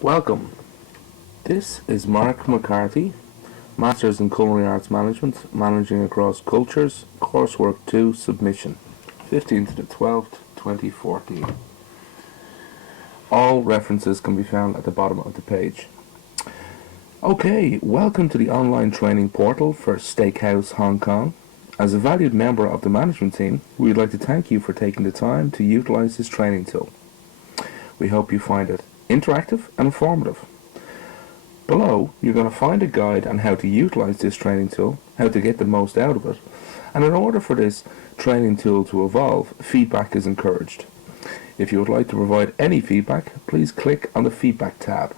Welcome. This is Mark McCarthy, Masters in Culinary Arts Management, Managing Across Cultures, Coursework 2 Submission, 15th to the 12th, 2014. All references can be found at the bottom of the page. Okay, welcome to the online training portal for Steakhouse Hong Kong. As a valued member of the management team, we would like to thank you for taking the time to utilize this training tool. We hope you find it interactive and informative. Below, you're going to find a guide on how to utilize this training tool, how to get the most out of it, and in order for this training tool to evolve, feedback is encouraged. If you would like to provide any feedback, please click on the feedback tab.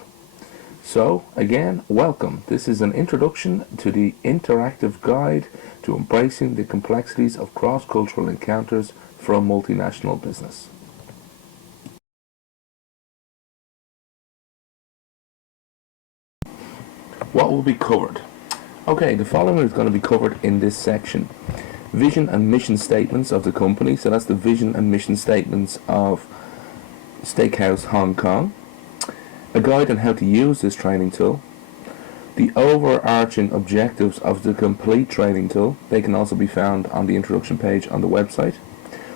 So, again, welcome. This is an introduction to the interactive guide to embracing the complexities of cross-cultural encounters for a multinational business. What will be covered? Okay, the following is going to be covered in this section. Vision and mission statements of the company, so that's the vision and mission statements of Steakhouse Hong Kong. A guide on how to use this training tool. The overarching objectives of the complete training tool. They can also be found on the introduction page on the website.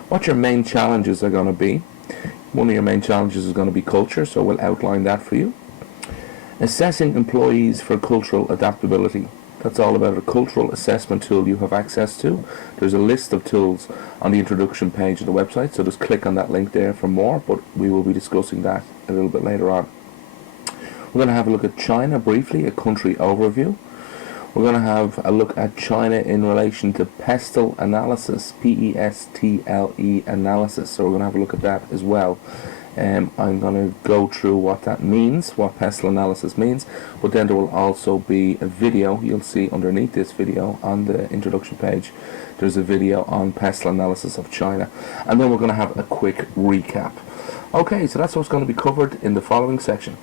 What your main challenges are going to be. One of your main challenges is going to be culture, so we'll outline that for you. Assessing employees for cultural adaptability. That's all about a cultural assessment tool you have access to. There's a list of tools on the introduction page of the website, so just click on that link there for more, but we will be discussing that a little bit later on. We're going to have a look at China briefly, a country overview. We're going to have a look at China in relation to pestle analysis, P-E-S-T-L-E analysis, so we're going to have a look at that as well. I'm going to go through what that means, what pestle analysis means, but then there will also be a video you'll see underneath this video on the introduction page. There's a video on pestle analysis of China, and then we're going to have a quick recap. Okay, so that's what's going to be covered in the following section.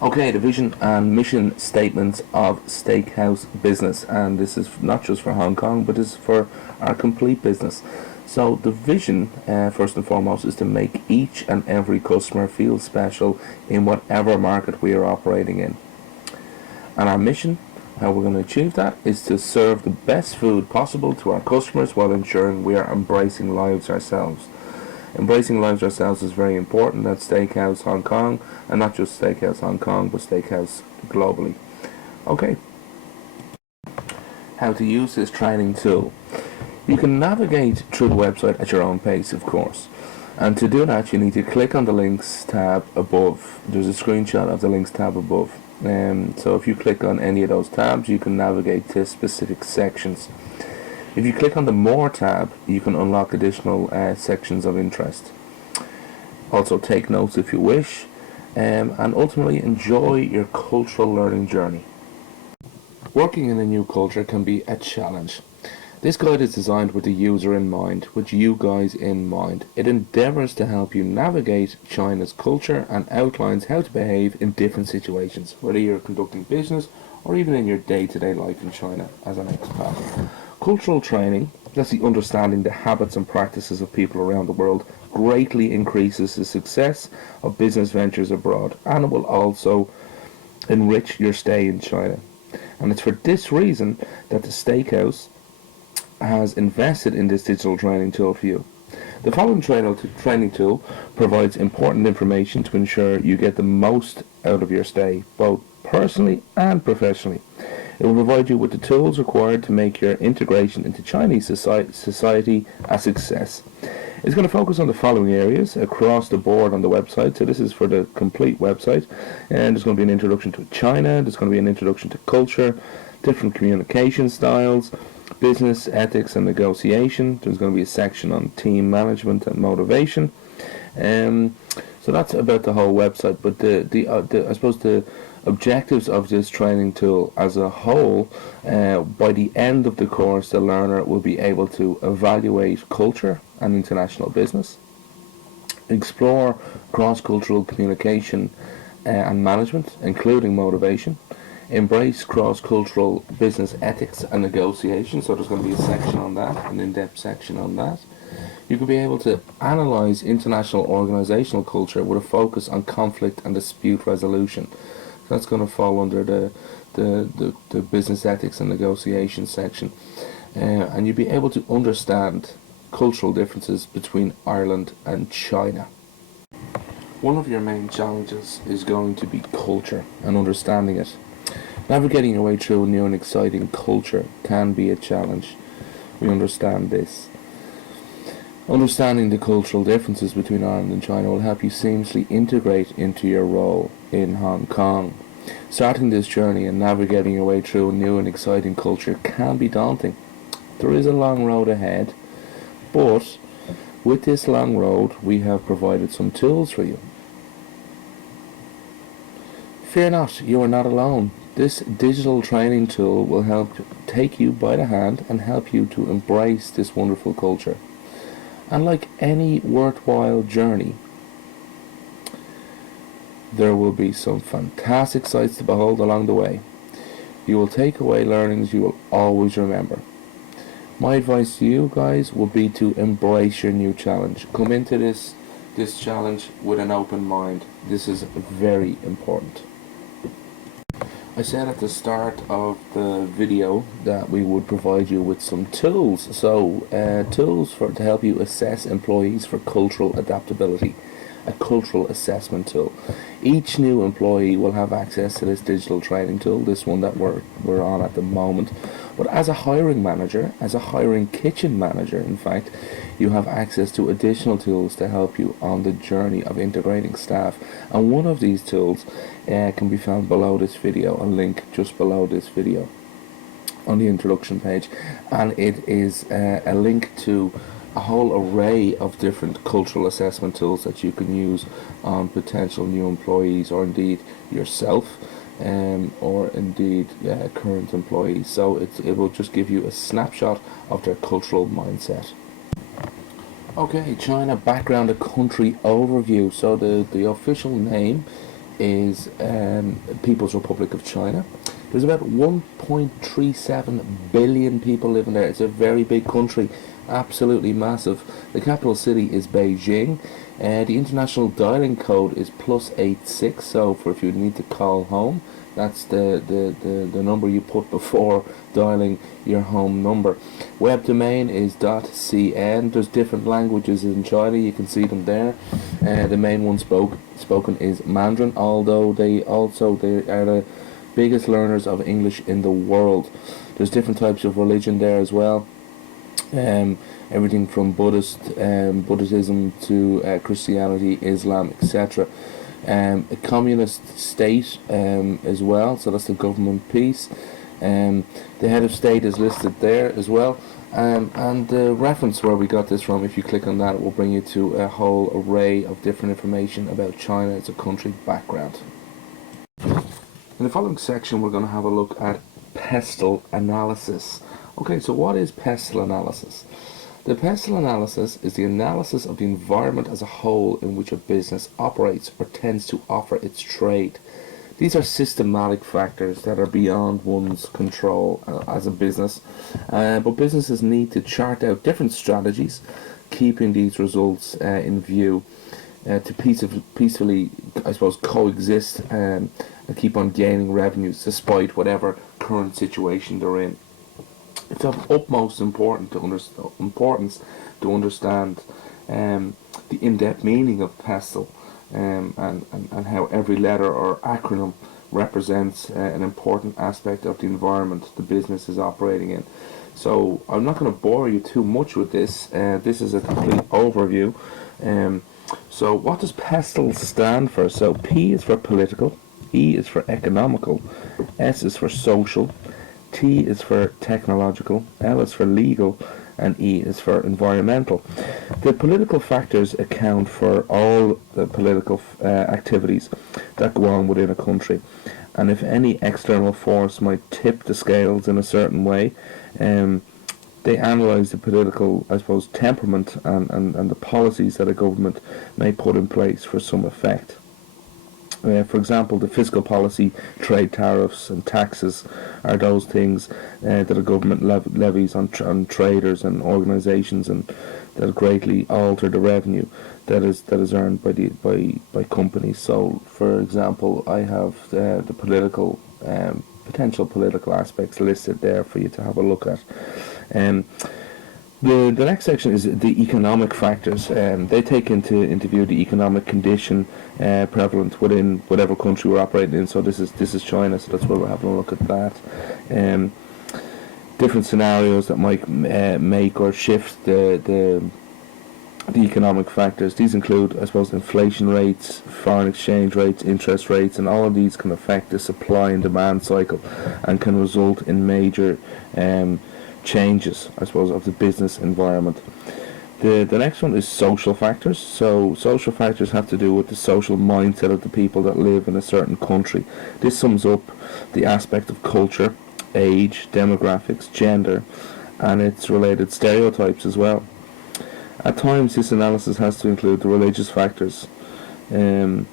Okay, the vision and mission statements of Steakhouse business, and this is not just for Hong Kong, but this is for our complete business. So the vision, first and foremost, is to make each and every customer feel special in whatever market we are operating in. And our mission, how we're going to achieve that, is to serve the best food possible to our customers while ensuring we are embracing lives ourselves. Embracing lives ourselves is very important at Steakhouse Hong Kong, and not just Steakhouse Hong Kong, but Steakhouse globally. Okay, how to use this training tool. You can navigate through the website at your own pace, of course, and to do that you need to click on the links tab above. There's a screenshot of the links tab above, so if you click on any of those tabs you can navigate to specific sections. If you click on the More tab, you can unlock additional sections of interest. Also take notes if you wish, and ultimately enjoy your cultural learning journey. Working in a new culture can be a challenge. This guide is designed with the user in mind, with you guys in mind. It endeavours to help you navigate China's culture and outlines how to behave in different situations, whether you're conducting business or even in your day-to-day life in China as an expat. Cultural training, that's the understanding the habits and practices of people around the world, greatly increases the success of business ventures abroad, and it will also enrich your stay in China. And it's for this reason that the Steakhouse has invested in this digital training tool for you. The following training tool provides important information to ensure you get the most out of your stay, both personally and professionally. It will provide you with the tools required to make your integration into Chinese society a success. It's going to focus on the following areas across the board on the website. So this is for the complete website. And there's going to be an introduction to China. There's going to be an introduction to culture, different communication styles, business, ethics and negotiation. There's going to be a section on team management and motivation. So that's about the whole website. But I suppose the objectives of this training tool as a whole, by the end of the course the learner will be able to evaluate culture and international business, explore cross-cultural communication and management, including motivation, embrace cross-cultural business ethics and negotiation, so there's going to be a section on that, an in-depth section on that. You could be able to analyze international organizational culture with a focus on conflict and dispute resolution. So that's going to fall under the business ethics and negotiation section. And you'd be able to understand cultural differences between Ireland and China. One of your main challenges is going to be culture and understanding it. Navigating your way through a new and exciting culture can be a challenge. We understand this. Understanding the cultural differences between Ireland and China will help you seamlessly integrate into your role in Hong Kong. Starting this journey and navigating your way through a new and exciting culture can be daunting. There is a long road ahead, but with this long road, we have provided some tools for you. Fear not, you are not alone. This digital training tool will help take you by the hand and help you to embrace this wonderful culture. And like any worthwhile journey, there will be some fantastic sights to behold along the way. You will take away learnings you will always remember. My advice to you guys would be to embrace your new challenge. Come into this challenge with an open mind. This is very important. I said at the start of the video that we would provide you with some tools. So, tools to help you assess employees for cultural adaptability. A cultural assessment tool. Each new employee will have access to this digital training tool, this one that we're on at the moment. But as a hiring manager, as a hiring kitchen manager, in fact, you have access to additional tools to help you on the journey of integrating staff. And one of these tools can be found below this video, a link just below this video on the introduction page. And it is a link to a whole array of different cultural assessment tools that you can use on potential new employees, or indeed yourself, or indeed current employees. So it will just give you a snapshot of their cultural mindset. Okay, China background, a country overview. So the official name is People's Republic of China. There's about 1.37 billion people living there. It's a very big country, absolutely massive. The capital city is Beijing. The international dialing code is +86. So for if you need to call home, that's the number you put before dialing your home number. Web domain is .cn. There's different languages in China. You can see them there. The main one spoken is Mandarin, although they are the biggest learners of English in the world. There's different types of religion there as well. Everything from Buddhism to Christianity, Islam, etc. A communist state as well, so that's the government piece. The head of state is listed there as well. And the reference where we got this from, if you click on that, it will bring you to a whole array of different information about China as a country background. In the following section, we're going to have a look at pestle analysis. Okay, so what is pestle analysis? The pestle analysis is the analysis of the environment as a whole in which a business operates or tends to offer its trade. These are systematic factors that are beyond one's control as a business, but businesses need to chart out different strategies, keeping these results in view to peacefully, I suppose, coexist and keep on gaining revenues despite whatever current situation they're in. It's of utmost importance to understand the in-depth meaning of pestle and how every letter or acronym represents an important aspect of the environment the business is operating in. So I'm not going to bore you too much with this. This is a complete overview. So what does pestle stand for? So P is for political, E is for economical, S is for social, T is for technological, L is for legal, and E is for environmental. The political factors account for all the political activities that go on within a country. And if any external force might tip the scales in a certain way, they analyse the political, I suppose, temperament and the policies that a government may put in place for some effect. For example, the fiscal policy, trade tariffs and taxes are those things that a government levies on traders and organisations and that greatly alter the revenue that is earned by companies. So, for example, I have the political potential political aspects listed there for you to have a look at. The next section is the economic factors. They take into view the economic condition prevalent within whatever country we're operating in. So this is China, so that's where we're having a look at that. Different scenarios that might make or shift the economic factors. These include, I suppose, inflation rates, foreign exchange rates, interest rates, and all of these can affect the supply and demand cycle and can result in major changes, I suppose, of the business environment. The next one is social factors. So social factors have to do with the social mindset of the people that live in a certain country. This sums up the aspect of culture, age, demographics, gender, and its related stereotypes as well. At times, this analysis has to include the religious factors, and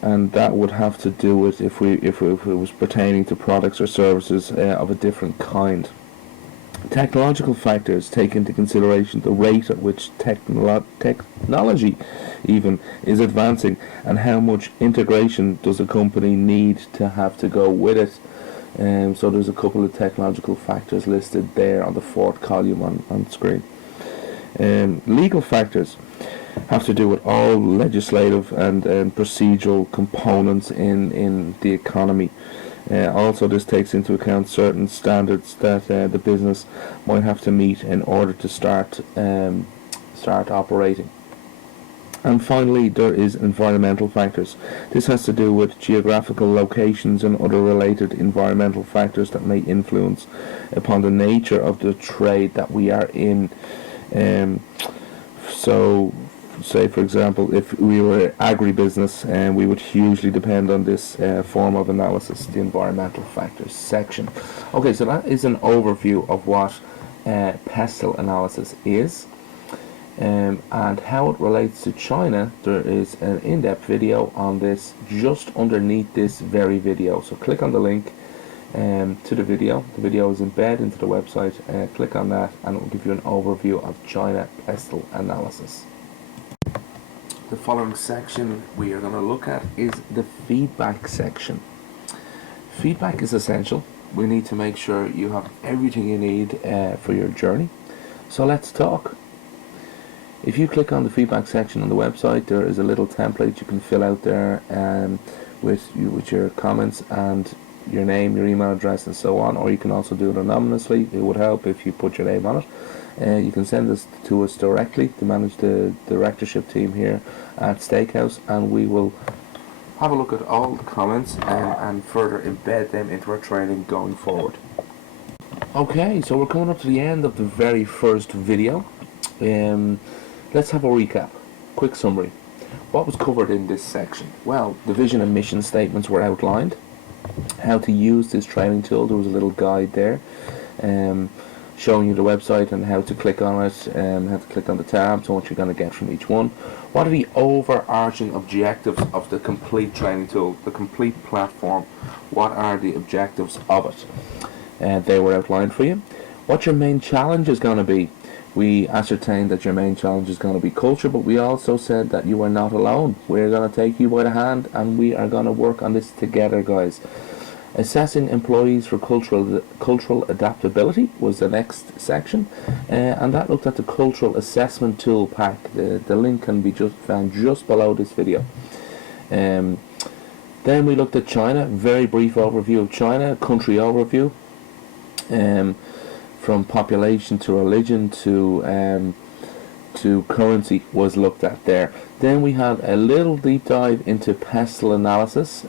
that would have to do with if it was pertaining to products or services of a different kind. Technological factors take into consideration the rate at which technology even is advancing, and how much integration does a company need to have to go with it. So there's a couple of technological factors listed there on the fourth column on screen. Legal factors have to do with all legislative and procedural components in the economy. Also, this takes into account certain standards that the business might have to meet in order to start operating. And finally, there is environmental factors. This has to do with geographical locations and other related environmental factors that may influence upon the nature of the trade that we are in. So, say for example, if we were agribusiness, and we would hugely depend on this form of analysis, the environmental factors section. Okay, so that is an overview of what pestle analysis is. And how it relates to China. There is an in-depth video on this just underneath this very video. So click on the link to the video. The video is embedded into the website. Click on that and it will give you an overview of China pestle analysis. The following section we are going to look at is the feedback section. Feedback is essential. We need to make sure you have everything you need for your journey. So let's talk. If you click on the feedback section on the website, there is a little template you can fill out there with your comments and your name, your email address and so on, or you can also do it anonymously. It would help if you put your name on it. You can send this to us directly to manage the directorship team here at Steakhouse, and we will have a look at all the comments and further embed them into our training going forward. Okay, so we're coming up to the end of the very first video. Let's have a recap. Quick summary. What was covered in this section? Well, the vision and mission statements were outlined. How to use this training tool. There was a little guide there showing you the website and how to click on it, how to click on the tabs and what you're going to get from each one. What are the overarching objectives of the complete training tool, the complete platform? What are the objectives of it? They were outlined for you. What your main challenge is going to be. We ascertained that your main challenge is going to be culture, but we also said that you are not alone. We're going to take you by the hand and we are going to work on this together, guys. Assessing employees for cultural adaptability was the next section, and that looked at the cultural assessment tool pack. The link can be found just below this video. Then we looked at China, very brief overview of China, country overview. From population to religion to currency was looked at there. Then we had a little deep dive into pestle analysis,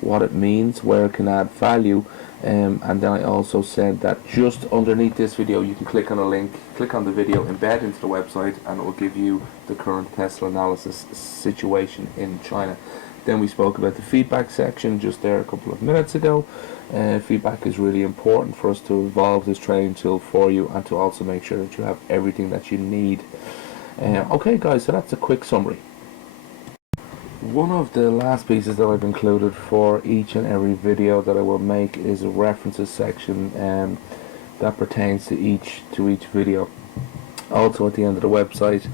what it means, where it can add value, and then I also said that just underneath this video you can click on a link, click on the video, embed into the website, and it will give you the current pestle analysis situation in China. Then we spoke about the feedback section just there a couple of minutes ago. Feedback is really important for us to evolve this training tool for you and to also make sure that you have everything that you need. Okay guys, so that's a quick summary. One of the last pieces that I've included for each and every video that I will make is a references section that pertains to each video. Also, at the end of the website,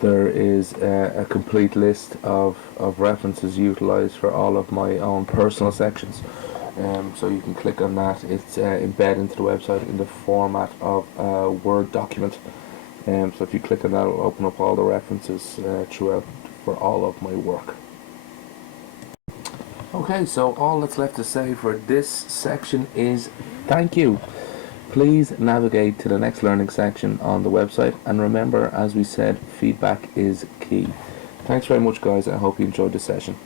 there is a complete list of references utilised for all of my own personal sections. So you can click on that. It's embedded into the website in the format of a Word document. So if you click on that, it will open up all the references throughout for all of my work. Okay, so all that's left to say for this section is thank you. Please navigate to the next learning section on the website, and remember, as we said, feedback is key. Thanks very much, guys. I hope you enjoyed the session.